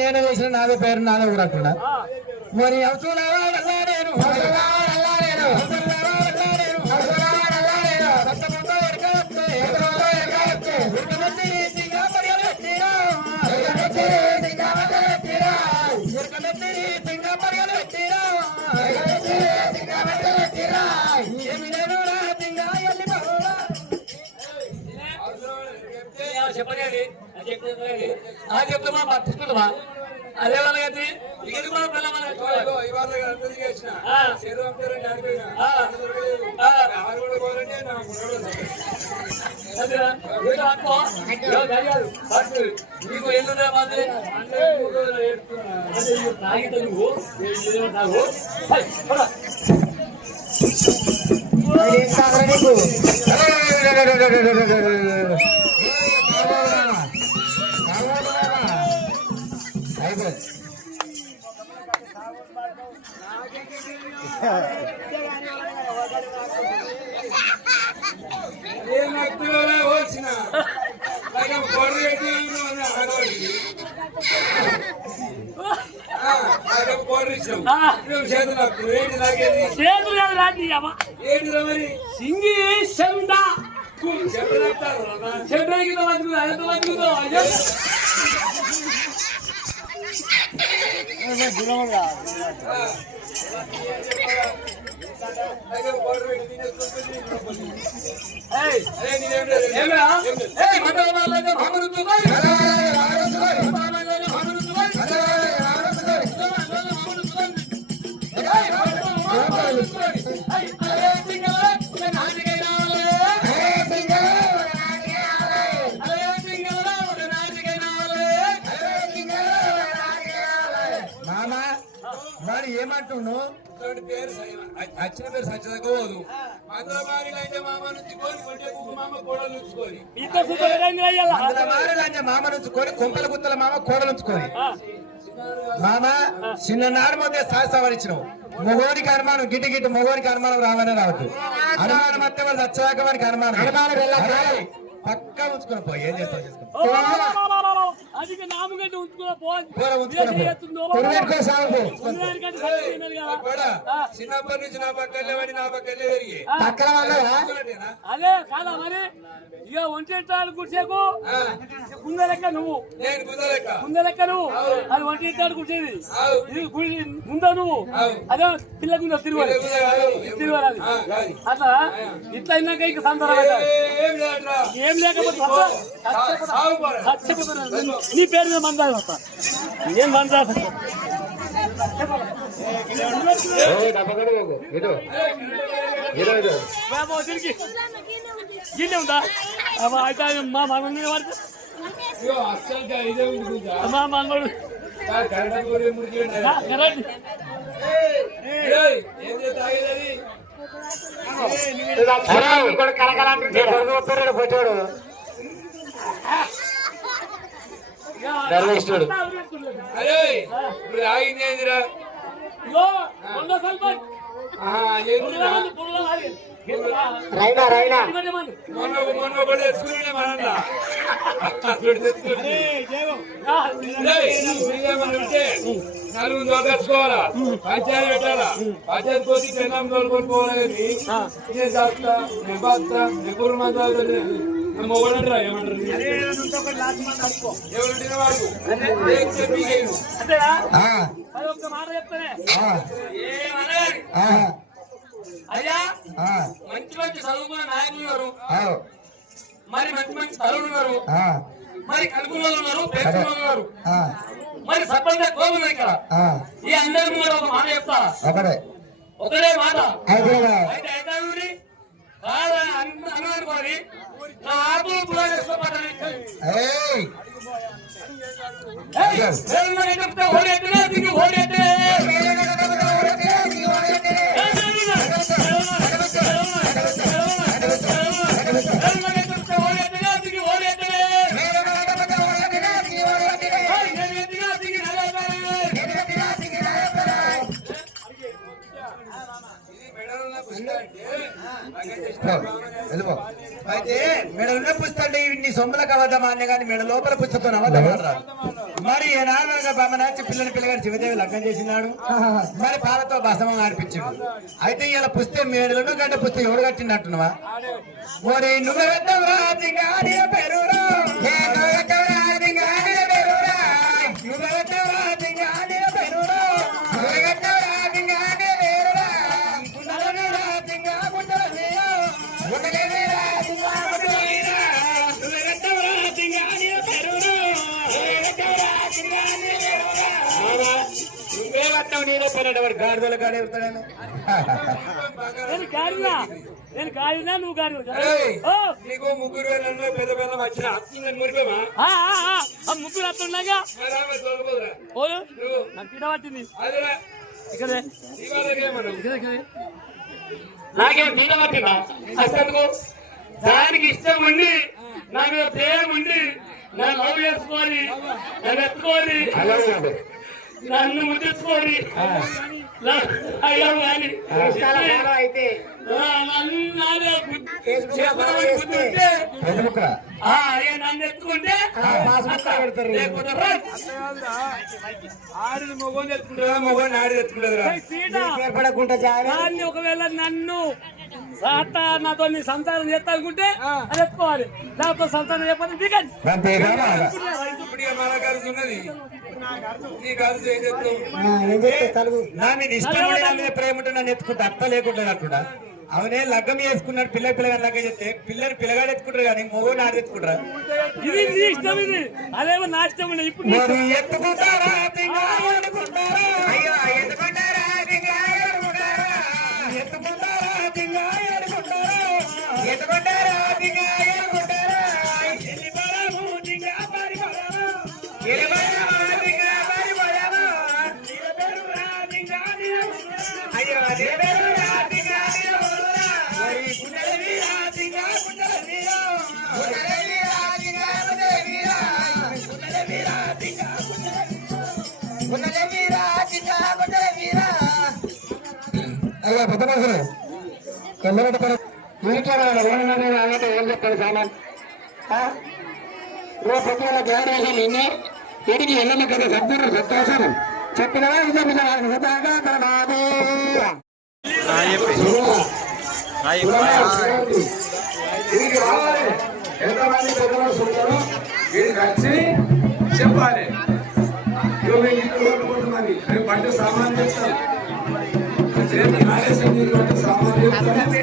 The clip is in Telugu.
నేను వేసిన నాదే పేరు నాదే ఊరంటున్నా మరి చెప్తామా పట్టించుకుంటామా అదే వాళ్ళకి ఇక్కడికి కూడా పిల్లమని నీకు ఎందుకు మాత్రం నువ్వు సింగి చెంద ఏమంటున్నావు పేరు వచ్చిన పేరు సచ్చదకపోదు మందుల మారిలంటే మామ నుంచుకొని కొంటే మామ కోడలు నుంచుకొని మామ నుంచుకొని కుంపల గుత్తల మామ కోడలు ఉంచుకొని మామ చిన్ననాడు ముందే సవరించినావు మొగోడికి అనుమానం గిట్టి గిట్టి మొగోడికి అనుమానం రావనే రావద్దు అనుమానం అంటే వాళ్ళు చచ్చాక వాడికి అనుమానం పక్కా ఉంచుకొని పోయి ఏం చేస్తావు చేసుకో చిన్నప్పటి నుంచి నా పక్కనే వాడి నా పక్కనే పెరిగి అదే కాదా మరి ఇక ఒంటింటాడు కూర్చేకు గుందెలెక్క నువ్వు గుందెలెక్క నువ్వు అది ఒంటింటాడు కూర్చేది గుంద నువ్వు అదే పిల్ల గుంద తిరువాలి అట్లా ఇట్లా అయినాక ఇక సందర్భం ఏం లేకపోతే నీ పేరు మీద మందా వస్తా ఏం మందా గిన్నె ఉందా అయితే మా మనమే వాడు మా మనవాడు పోతాడు అరే ఇప్పుడు ఆగిందేందిరా మొన్న కూడా తెచ్చుకునే మనంటే నలుగురు దోకొచ్చుకోవాలా పంచాయతీ పెట్టాలా పంచాయతీ కోసి జనం తోలుకొని పోవాలని నేను చేస్తా నేను బస్తా నేను కూర మంది మొగడంటారా ఏమంటారు ఎవరు తినవాడు మాట చెప్తానే అయ్యా మంచి మంచి చదువుకున్న నాయకులు మంచి మంచి తరువులు ఉన్నారు, ఆ, మరి కలుపుల వాళ్ళు ఉన్నారు, పెంచుల వాళ్ళు ఉన్నారు, ఆ, మరి సర్పంచ్ కోపం ఉంది ఇక్కడ. ఆ, ఈ అందరి ముందు ఒక మాట చెప్తా, ఒకటే ఒకటే మాట. అయితే అయితే అయితే కాదని అనుకోని నా ఆకులు కూడా ఇష్టపడ్డది. ఏయ్ ఓడి ఎత్తున్నా దిగి ఓడి ఎత్తే వెళ్ళిపో. అయితే మెడలున్న పుస్తకంటే నీ సొమ్ముల కవద్దమా అనే కానీ మెడ లోపల పుస్తకం అవద్దమాడరా. మరి నార్మల్గా బామ్మనాచి పిల్లగారు శివదేవి లగ్నం చేసినాడు, మరి పాలతో బసమం ఆడిపించాడు. అయితే ఇలా పుస్తకం మేడలను గంట పుస్తకం ఎవడు కట్టినట్టున్నావా? మరి నువ్వు పెట్టవరా జింగాడియ పెరురా, నువ్వు పెట్టవరా జింగాడియ పెరురా, నువ్వు పెట్టవరా జింగాడియ పెరురా, నువ్వు పెట్టవరా జింగాడియ పెరురా, గుండెలరా జింగా గుండెలరా, గుండెలరా జింగా గుండెలరా, నువ్వు పెట్టవరా జింగాడియ పెరురా, నువ్వు పెట్టవరా జింగాడియ పెరురా. నువ్వే పట్టావు నీలో పడ్డాడు వాడు గాడిదల గాడి ఎడతాడని. నేను కాదునా నువ్వు కాదు. నీకు ముగ్గురు వేల పెద్ద పిల్ల వచ్చిన మురిపోమా ముగ్గురు అట్లున్నాగా నాకు తిన పట్టింది ఇక్కడే నాకేం తిన పట్టిందా? అసలు దానికి ఇష్టం ఉండి నా మీద ప్రేమ ఉండి నన్ను లవ్ చేసుకొని నన్ను ఎత్తుకొని నన్ను ముద్రించుకొని అయ్యా కానీ అయితే నన్ను ఎత్తుకుంటే ఆడిని మొగోని ఎత్తుకుంటారా మొగోని ఆడి ఎత్తుకుంటారా దాన్ని ఒకవేళ నన్ను నాతో సంతానం చేస్తా అనుకుంటే అది ఎత్తుకోవాలి, దాంతో సంతానం చెప్పాలి దిగండి. ఉన్నది నీ కాదు ఏం చెప్తావు? ప్రేమ ఉంటే నన్ను ఎత్తుకుంటా అత్త లేకుండా కాకుండా అవనే లగ్గం చేసుకున్నాడు. పిల్లగాడు లగ్గం చేస్తే పిల్లగాడు ఎత్తుకుంటారు కానీ మొగోడు ఆడ ఎత్తుకుంటారా? ఇది నీ ఇష్టం, ఇది అదేమో నా ఇష్టం. ఇప్పుడు ఎత్తుకుంటారా అయ్యా పెద్ద మనుషులు ఏం చెప్తాడు సామాన్ ప్రతి ఒక్క గౌరవం నిన్నే తిరిగి వెళ్ళిన కదా సభ్యులు సంతోషం చెప్పిన ఎంతమంది పెద్ద మనుషులు ఉంటారో వీడికి వచ్చి చెప్పాలి. మరి రేపు పట్టు సామాన్ చెప్తారు, రేపు ఆలస్యం సామాన్ చెప్తారు.